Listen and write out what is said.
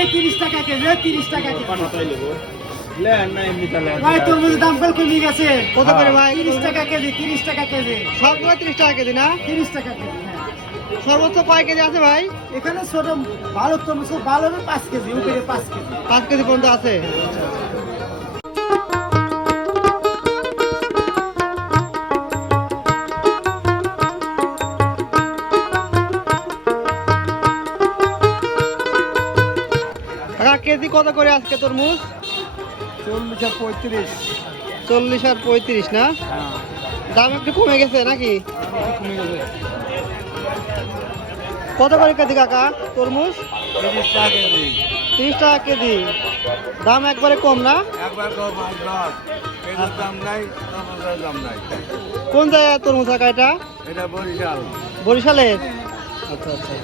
আরে 30 টাকা কেজি, 30 টাকা কেজি। ভাই তরমুজের দাম কমে গেছে। কত করে ভাই? 30 টাকা কেজি, 30 টাকা কেজি। সবগুলো 30 টাকা কেজি না? 30 টাকা কেজি, হ্যাঁ। সর্বোচ্চ কয় কেজি আছে ভাই? এখানে ছোট ভালো তরমুজ, ভালো 5 কেজি, উপরে 5 কেজি। 5 কেজি পর্যন্ত আছে। কাকা কেজি কত করে আজকে তরমুজ? 40 আর 35। 40 আর 35 না? হ্যাঁ, দাম একটু কমে গেছে নাকি? কমে গেছে। কত করে কেজি কাকা তরমুজ? 30 টাকা কেজি। 30 টাকা কেজি। দাম একবারে কম না? একবার কম আসবাস। এটার দাম নাই, তরমুজের দাম নাই। কোন জায়গায় তরমুজ কাকা এটা? এটা বরিশাল। বরিশালের? আচ্ছা আচ্ছা।